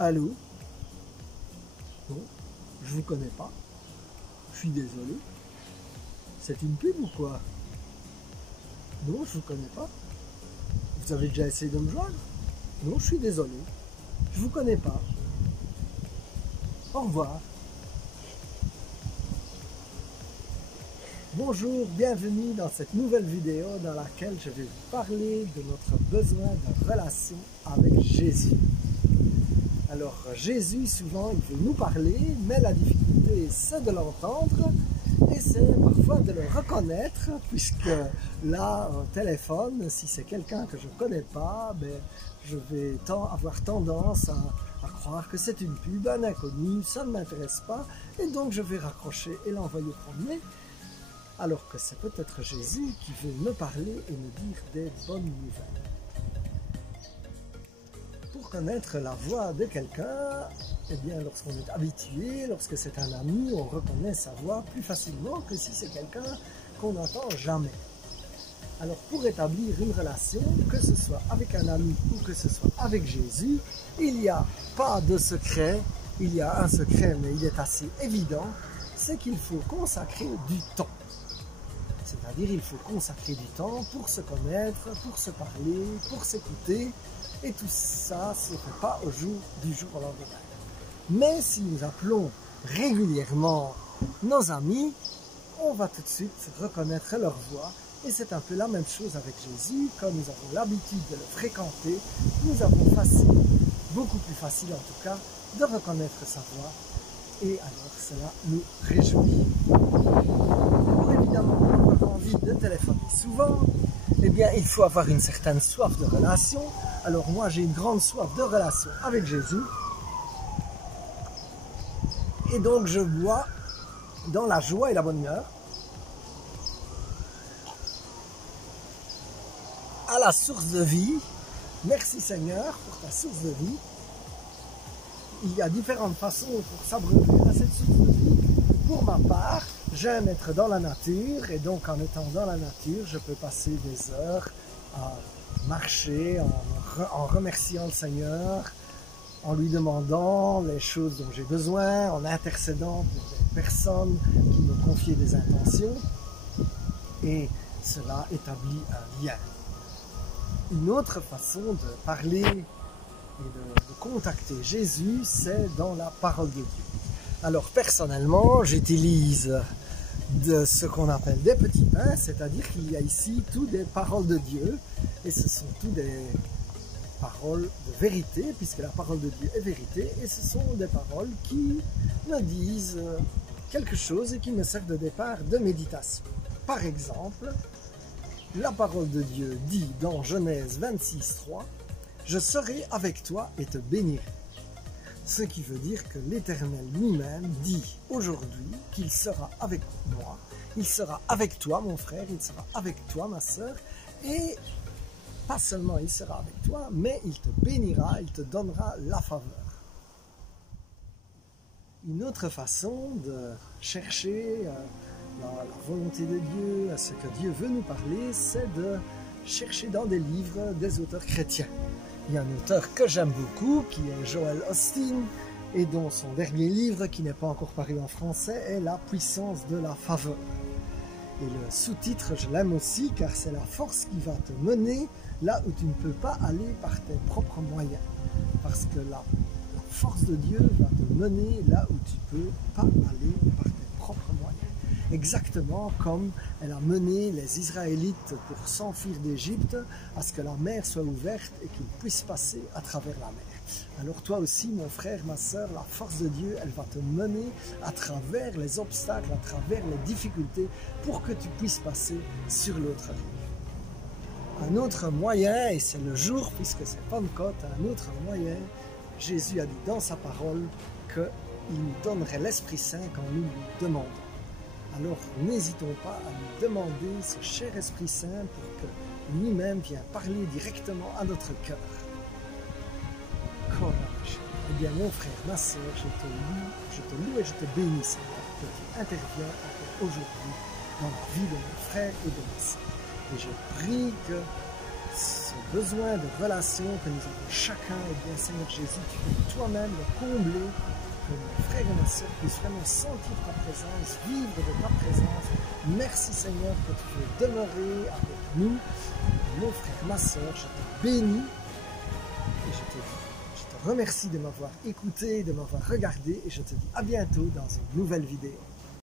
Allô? Non, je vous connais pas. Je suis désolé. C'est une pub ou quoi? Non, je vous connais pas. Vous avez déjà essayé de me joindre? Non, je suis désolé. Je vous connais pas. Au revoir. Bonjour, bienvenue dans cette nouvelle vidéo dans laquelle je vais vous parler de notre besoin de relation avec Jésus. Alors Jésus, souvent, il veut nous parler, mais la difficulté, c'est de l'entendre et c'est parfois de le reconnaître, puisque là, au téléphone, si c'est quelqu'un que je ne connais pas, je vais avoir tendance à croire que c'est une pub, un inconnu, ça ne m'intéresse pas, et donc je vais raccrocher et l'envoyer promener, alors que c'est peut-être Jésus qui veut me parler et me dire des bonnes nouvelles. Pour connaître la voix de quelqu'un, eh bien, lorsqu'on est habitué, lorsque c'est un ami, on reconnaît sa voix plus facilement que si c'est quelqu'un qu'on n'entend jamais. Alors, pour établir une relation, que ce soit avec un ami ou que ce soit avec Jésus, il n'y a pas de secret. Il y a un secret, mais il est assez évident, c'est qu'il faut consacrer du temps. C'est-à-dire, il faut consacrer du temps pour se connaître, pour se parler, pour s'écouter. Et tout ça ne se fait pas du jour au lendemain. Mais si nous appelons régulièrement nos amis, on va tout de suite reconnaître leur voix. Et c'est un peu la même chose avec Jésus. Quand nous avons l'habitude de le fréquenter, nous avons beaucoup plus facile en tout cas, de reconnaître sa voix. Et alors cela nous réjouit. Pour évidemment avoir envie de téléphoner souvent, eh bien, il faut avoir une certaine soif de relation. Alors moi, j'ai une grande soif de relation avec Jésus. Et donc, je bois dans la joie et la bonne humeur à la source de vie. Merci Seigneur pour ta source de vie. Il y a différentes façons pour s'abreuver à cette source de vie. Pour ma part, j'aime être dans la nature et donc en étant dans la nature, je peux passer des heures à marcher en remerciant le Seigneur, en lui demandant les choses dont j'ai besoin, en intercédant pour des personnes qui me confient des intentions et cela établit un lien. Une autre façon de parler et de contacter Jésus, c'est dans la parole de Dieu. Alors personnellement, j'utilise de ce qu'on appelle des petits pains, c'est-à-dire qu'il y a ici tout des paroles de Dieu, et ce sont tous des paroles de vérité, puisque la parole de Dieu est vérité, et ce sont des paroles qui me disent quelque chose et qui me servent de départ de méditation. Par exemple, la parole de Dieu dit dans Genèse 26:3, « Je serai avec toi et te bénirai ». Ce qui veut dire que l'Éternel lui-même dit aujourd'hui qu'il sera avec moi, il sera avec toi mon frère, il sera avec toi ma sœur, et pas seulement il sera avec toi, mais il te bénira, il te donnera la faveur. Une autre façon de chercher la volonté de Dieu, ce que Dieu veut nous parler, c'est de chercher dans des livres des auteurs chrétiens. Il y a un auteur que j'aime beaucoup, qui est Joel Osteen, et dont son dernier livre, qui n'est pas encore paru en français, est La puissance de la faveur. Et le sous-titre, je l'aime aussi, car c'est la force qui va te mener là où tu ne peux pas aller par tes propres moyens. Parce que la force de Dieu va te mener là où tu ne peux pas aller par tes propres moyens. Exactement comme elle a mené les Israélites pour s'enfuir d'Égypte à ce que la mer soit ouverte et qu'ils puissent passer à travers la mer. Alors toi aussi, mon frère, ma sœur, la force de Dieu, elle va te mener à travers les obstacles, à travers les difficultés pour que tu puisses passer sur l'autre rive. Un autre moyen, et c'est le jour puisque c'est Pentecôte, un autre moyen, Jésus a dit dans sa parole qu'il nous donnerait l'Esprit Saint quand nous lui demandons. Alors n'hésitons pas à lui demander ce cher Esprit Saint pour que lui-même vienne parler directement à notre cœur. Eh bien mon frère, ma soeur, je te loue et je te bénis Seigneur que tu interviens encore aujourd'hui dans la vie de mon frère et de ma soeur. Et je prie que ce besoin de relation que nous avons chacun, et bien Seigneur Jésus, tu veux toi-même le combler, que mes frères et ma soeur puissent vraiment sentir ta présence, vivre de ta présence. Merci Seigneur que tu veux demeurer avec nous. Mon frère, ma soeur, je te bénis et je te remercie de m'avoir écouté, de m'avoir regardé et je te dis à bientôt dans une nouvelle vidéo.